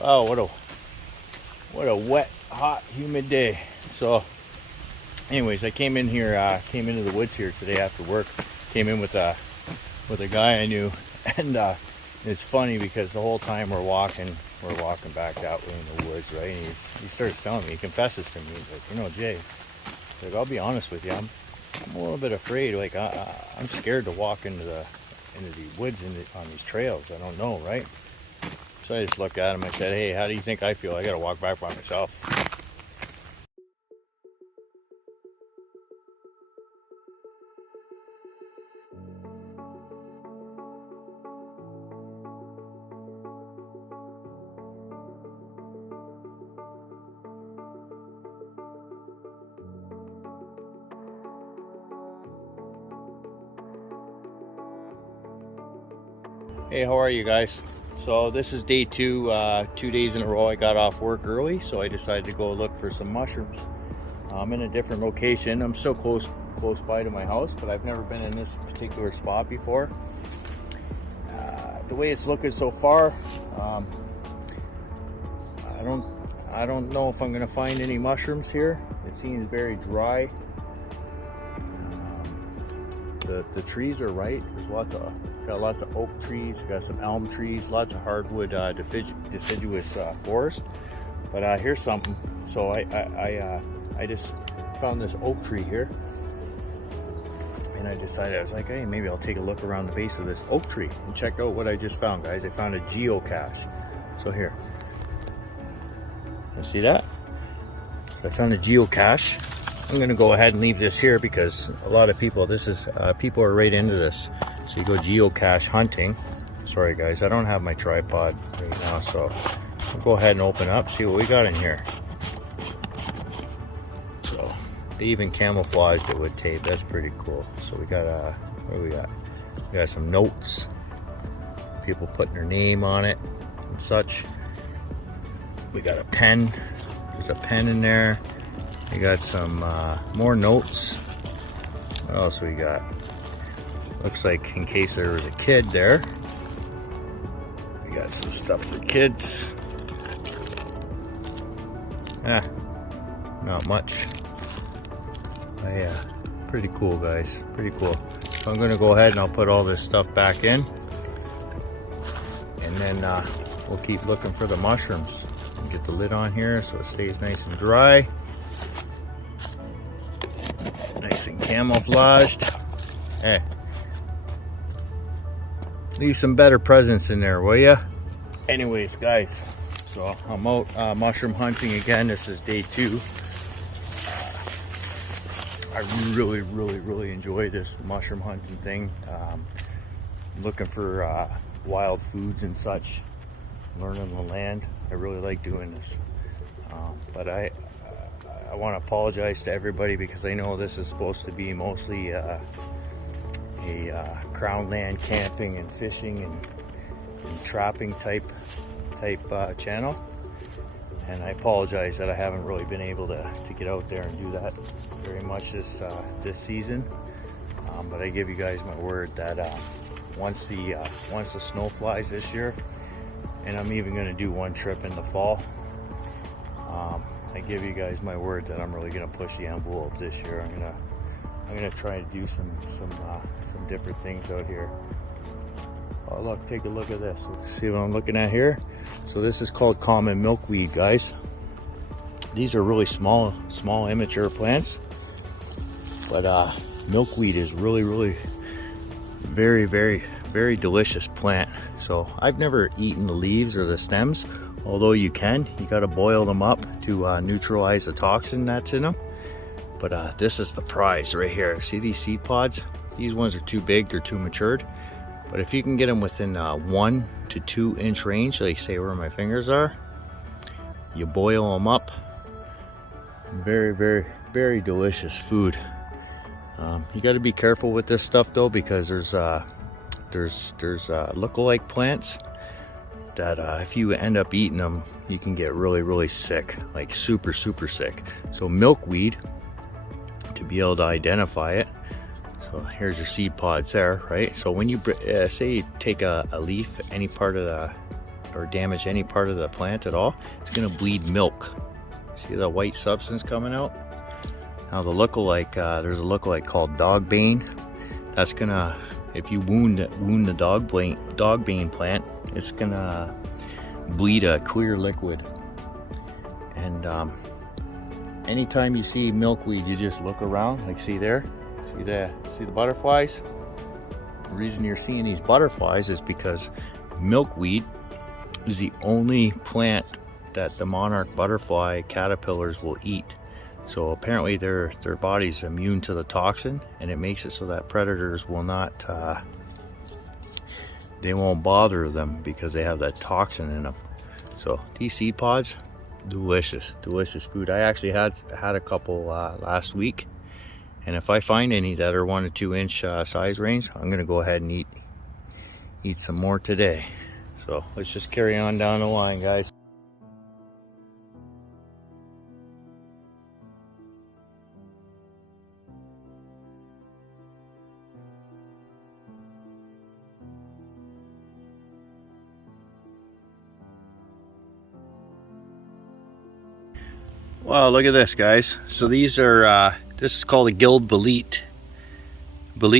Oh, what a wet, hot, humid day. So, anyways, I came in here, came into the woods here today after work. Came in with a guy I knew, and it's funny because the whole time we're walking back that way in the woods, right? And he starts telling me, he confesses to me, he's like, you know, Jay, like, I'll be honest with you, I'm a little bit afraid. Like, I'm scared to walk into the woods on these trails. I don't know, right? So I just looked at him. I said, hey, how do you think I feel? I got to walk back by myself. Hey, how are you guys? So this is day two. 2 days in a row I got off work early, so I decided to go look for some mushrooms. I'm in a different location. I'm still close by to my house, but I've never been in this particular spot before. The way it's looking so far, I don't know if I'm going to find any mushrooms here. It seems very dry. The trees are right. There's got lots of oak trees, got some elm trees, lots of hardwood deciduous forest. But here's something. So I just found this oak tree here, and I decided, I was like, hey, maybe I'll take a look around the base of this oak tree and check out what I just found, guys. I found a geocache. So here, you see that? So I found a geocache. I'm gonna go ahead and leave this here because a lot of people, people are right into this. So you go geocache hunting. Sorry guys, I don't have my tripod right now, so I'll go ahead and open up, see what we got in here. So they even camouflaged it with tape. That's pretty cool. So we got what do we got? We got some notes. People putting their name on it and such. We got a pen. There's a pen in there. We got some more notes. What else we got? Looks like in case there was a kid there. We got some stuff for kids. Not much. Yeah, pretty cool, guys. Pretty cool. So I'm gonna go ahead and I'll put all this stuff back in, and then we'll keep looking for the mushrooms. And get the lid on here so it stays nice and dry. Nice and camouflaged. Hey, leave some better presents in there, will ya? Anyways, guys, so I'm out mushroom hunting again. This is day two. I really enjoy this mushroom hunting thing. Looking for wild foods and such, learning the land. I really like doing this. But I want to apologize to everybody because I know this is supposed to be mostly a crown land camping and fishing and trapping type channel, and I apologize that I haven't really been able to get out there and do that very much this season. But I give you guys my word that once the snow flies this year, and I'm even going to do one trip in the fall, I give you guys my word that I'm really gonna push the envelope this year. I'm gonna try to do some different things out here. Oh look, take a look at this. See what I'm looking at here? So this is called common milkweed, guys. These are really small immature plants, but milkweed is really very delicious plant. So I've never eaten the leaves or the stems, although you gotta boil them up to neutralize the toxin that's in them. But this is the prize right here. See these seed pods? These ones are too big, they're too matured. But if you can get them within 1 to 2 inch range, like say where my fingers are, you boil them up. Very delicious food. You got to be careful with this stuff though, because there's look-alike plants that if you end up eating them, you can get really sick, like super sick. So milkweed, to be able to identify it, so here's your seed pods there, right? So when you say you take a leaf, any part of or damage any part of the plant at all, it's going to bleed milk. See the white substance coming out? Now the lookalike, there's a lookalike called dog bane. That's gonna, if you wound the dog bane plant, it's gonna bleed a clear liquid. And anytime you see milkweed, you just look around, like see there, see the butterflies. The reason you're seeing these butterflies is because milkweed is the only plant that the monarch butterfly caterpillars will eat. So apparently their body's immune to the toxin, and it makes it so that predators will not, they won't bother them because they have that toxin in them. So these seed pods, delicious food. I actually had a couple last week, and if I find any that are 1 to 2 inch size range, I'm gonna go ahead and eat some more today. So let's just carry on down the line, guys. Wow, look at this, guys. So these are, this is called a gilled Bleat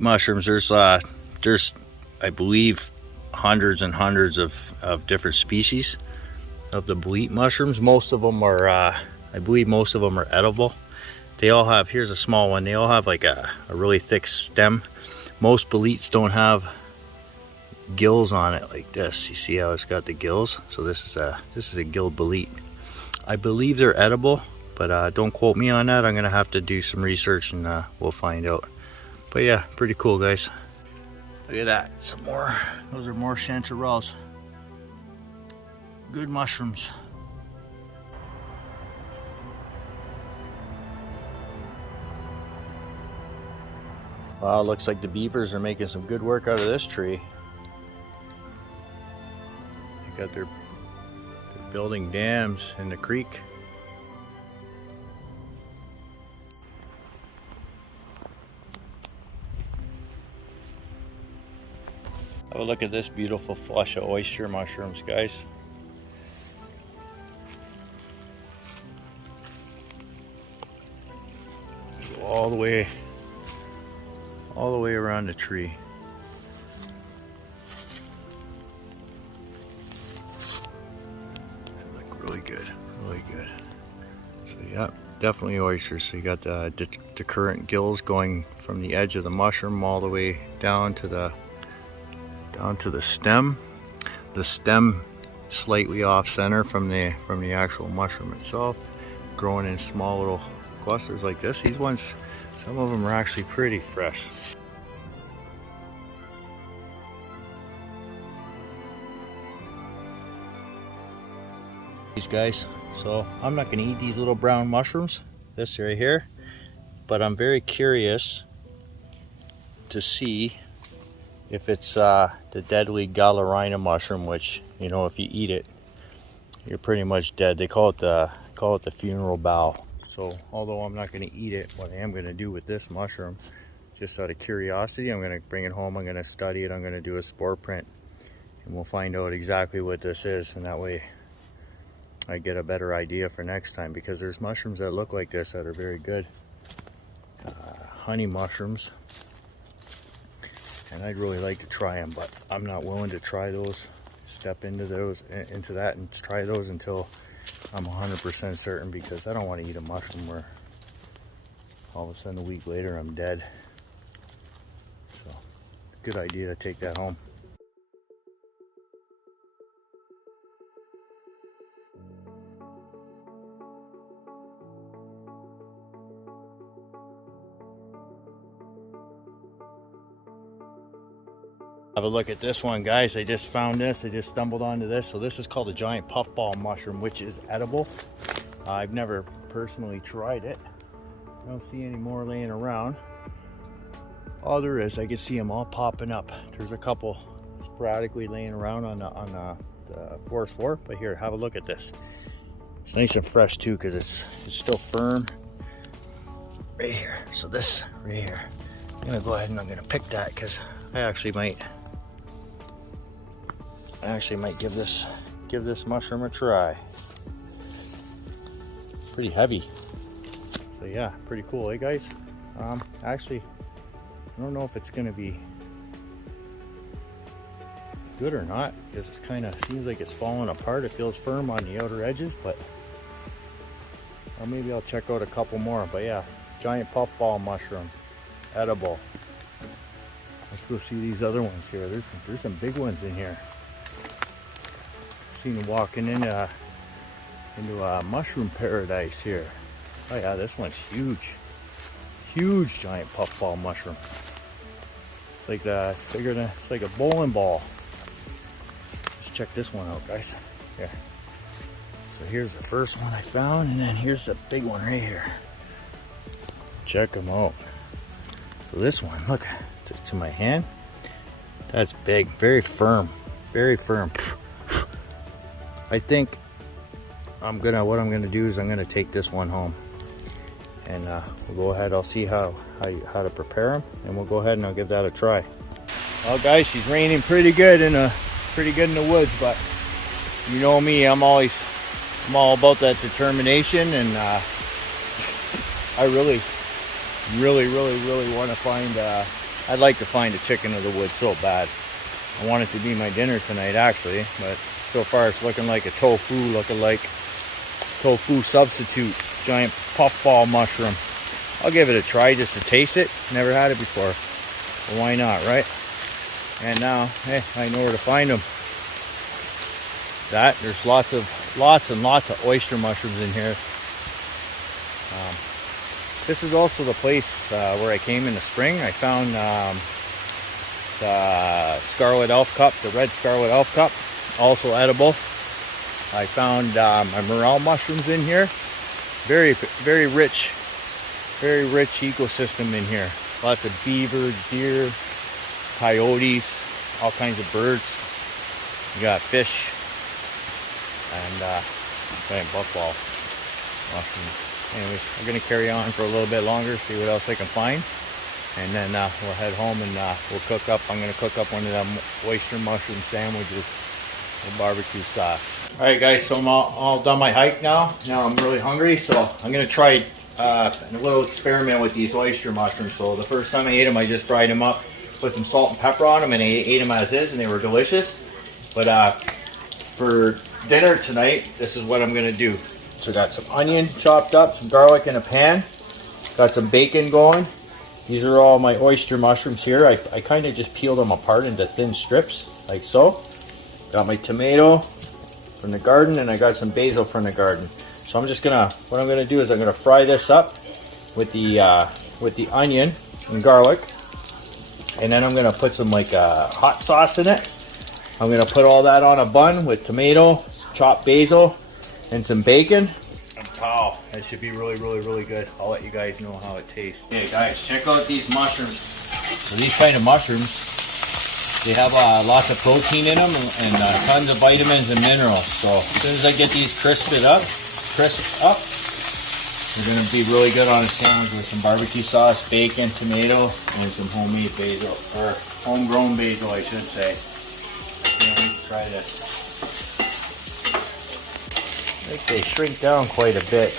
mushrooms. There's I believe hundreds and hundreds of different species of the Bleat mushrooms. Most of them are, I believe most of them are edible. They all have, here's a small one, they all have like a really thick stem. Most Bleats don't have gills on it like this. You see how it's got the gills? So this is a gilled Bleat. I believe they're edible, but don't quote me on that. I'm gonna have to do some research and we'll find out. But yeah, pretty cool, guys. Look at that, some more. Those are more chanterelles. Good mushrooms. Wow, looks like the beavers are making some good work out of this tree. They got their building dams in the creek. Have a look at this beautiful flush of oyster mushrooms, guys. Go all the way around the tree. Really good. So yeah, definitely oysters. So you got the current gills going from the edge of the mushroom all the way down to the stem. The stem slightly off center from the actual mushroom itself, growing in small little clusters like this. These ones, some of them are actually pretty fresh. These guys, so I'm not going to eat these little brown mushrooms, this right here, but I'm very curious to see if it's the deadly Galerina mushroom, which, you know, if you eat it, you're pretty much dead. They call it the funeral bough. So although I'm not going to eat it, what I am going to do with this mushroom, just out of curiosity, I'm going to bring it home, I'm going to study it, I'm going to do a spore print, and we'll find out exactly what this is, and that way I get a better idea for next time, because there's mushrooms that look like this that are very good. Honey mushrooms, and I'd really like to try them, but I'm not willing to try those, step into that and try those until I'm 100% certain, because I don't want to eat a mushroom where all of a sudden a week later I'm dead. So good idea to take that home. Have a look at this one, guys. I just found this. I just stumbled onto this. So this is called a giant puffball mushroom, which is edible. I've never personally tried it. I don't see any more laying around. All there is, I can see them all popping up. There's a couple sporadically laying around on the forest floor. But here, have a look at this. It's nice and fresh too, because it's still firm. Right here. So this right here, I'm gonna go ahead and I'm gonna pick that, because I actually might give this give this mushroom a try. Pretty heavy. So yeah, pretty cool, eh guys? Actually, I don't know if it's gonna be good or not, because it kind of seems like it's falling apart. It feels firm on the outer edges, but or maybe I'll check out a couple more. But yeah, giant puffball mushroom, edible. Let's go see these other ones here. There's some big ones in here. Seen them walking into a mushroom paradise here. Oh yeah, this one's huge. Huge giant puffball mushroom. It's like bigger than, it's like a bowling ball. Let's check this one out, guys. Here. So here's the first one I found, and then here's the big one right here. Check them out. So this one, look to my hand. That's big, very firm, very firm. I think what I'm gonna do is I'm gonna take this one home, and we'll go ahead. I'll see how to prepare them, and we'll go ahead and I'll give that a try. Well, guys, she's raining pretty good in the woods, but you know me, I'm all about that determination, and I really want to find. I'd like to find a chicken of the woods so bad. I want it to be my dinner tonight, actually, but so far it's looking like a tofu substitute, giant puffball mushroom. I'll give it a try just to taste it. Never had it before. Well, why not, right? And now, hey, I know where to find them. There's lots and lots of oyster mushrooms in here. This is also the place where I came in the spring. I found the scarlet elf cup, the red scarlet elf cup, also edible. I found my morel mushrooms in here. Very rich ecosystem in here. Lots of beavers, deer, coyotes, all kinds of birds. You got fish and giant buffalo mushrooms. Anyways, I'm gonna carry on for a little bit longer, see what else I can find, and then we'll head home and we'll cook up. I'm gonna cook up one of them oyster mushroom sandwiches with barbecue sauce. All right, guys, so I'm all done my hike now. Now I'm really hungry, so I'm gonna try a little experiment with these oyster mushrooms. So the first time I ate them, I just fried them up, put some salt and pepper on them, and I ate them as is, and they were delicious. But for dinner tonight, this is what I'm gonna do. So got some onion chopped up, some garlic in a pan, got some bacon going. These are all my oyster mushrooms here. I kind of just peeled them apart into thin strips, like so. Got my tomato from the garden, and I got some basil from the garden. So I'm just gonna, what I'm gonna do is I'm gonna fry this up with the onion and garlic, and then I'm gonna put some hot sauce in it. I'm gonna put all that on a bun with tomato, chopped basil, and some bacon. Wow, that should be really good. I'll let you guys know how it tastes. Hey guys, check out these mushrooms. So these kind of mushrooms, they have lots of protein in them and tons of vitamins and minerals. So as soon as I get these crisped up, they're gonna be really good on a sandwich with some barbecue sauce, bacon, tomato, and some homemade basil, or homegrown basil, I should say. I can't wait to try this. I think they shrink down quite a bit,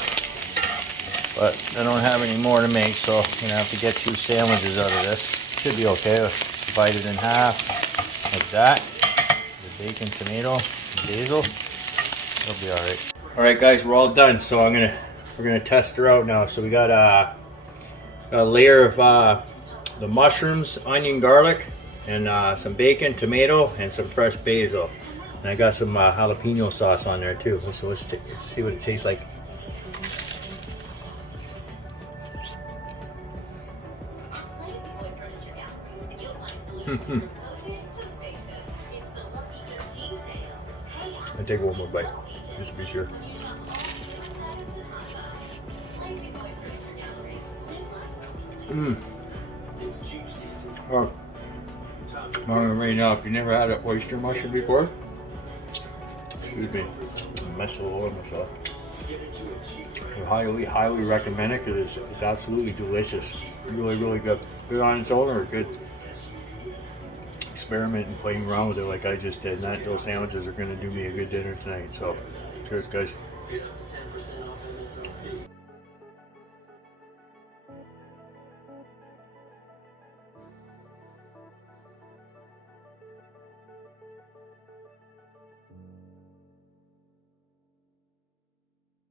but I don't have any more to make, so I'm going to have to get 2 sandwiches out of this. Should be okay. Divide it in half, like that. The bacon, tomato, and basil. It'll be alright. Alright guys, we're all done, so we're gonna test her out now. So we got a layer of the mushrooms, onion, garlic, and some bacon, tomato, and some fresh basil. And I got some jalapeno sauce on there too. So let's see what it tastes like. I'll take one more bite, just to be sure. Oh, right now, if you never had an oyster mushroom before, excuse me, I messed a little with myself. I highly recommend it because it's absolutely delicious. Really good. Good on its own or good experimenting, playing around with it like I just did. And those sandwiches are going to do me a good dinner tonight. So, cheers, guys.